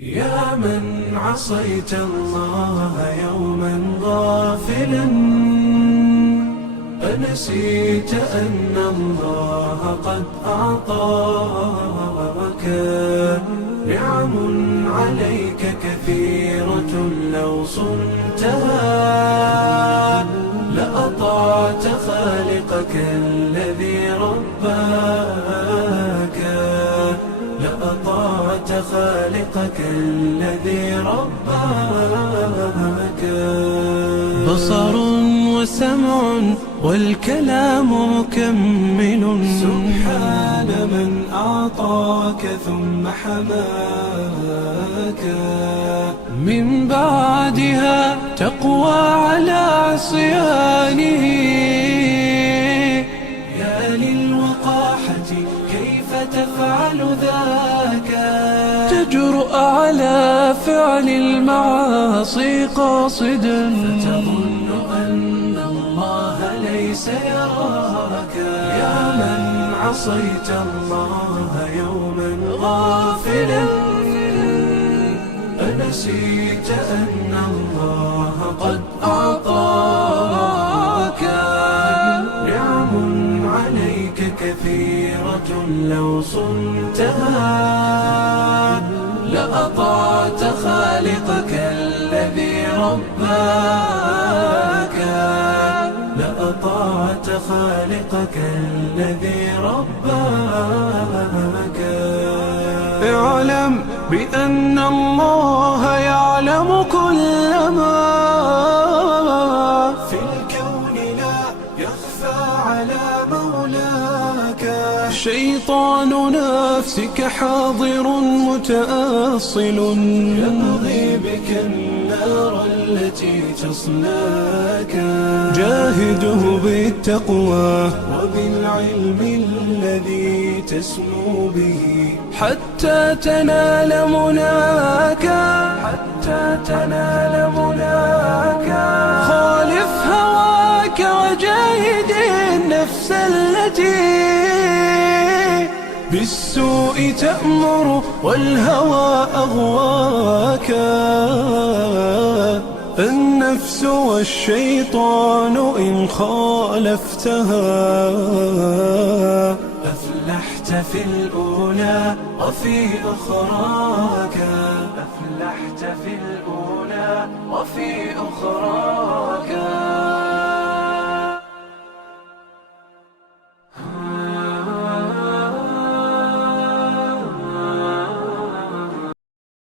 يا من عصيت الله يوما غافلا، أنسيت أن الله قد أعطاك نعم عليك كثيرة، لو صنتها لأطعت خالقك الذي رباك، لأطعت خالقك الذي رباك. بصر وسمع والكلام مكمل، سبحان من أعطاك ثم حماك. من بعدها تقوى على عصيانه، يا للوقاحة كيف تفعل ذاك؟ تجرؤ على فعل المعاصي قاصدا، فتظن أن الله ليس يراك. يا من عصيت الله يوما غافلا، أنسيت أن الله قد أعطاك نعم عليك كثيرة، لو صنتها لأطعت خالقك الذي رباك، لأطعت خالقك الذي رباك. اعلم بأن الله يعلم كل ما في الكون، لا يخفى على مولاك. شيطان نفسك حاضر متأصل، يبغي بك النار التي تصلاك. جاهده بالتقوى وبالعلم الذي تسمو به، حتى تنال مناك، حتى تنال مناك. خالف هواك وجاهد النفس التي بالسوء تأمر والهوى أغواك. النفس والشيطان إن خالفتها أفلحت في الأولى وفي أخراك.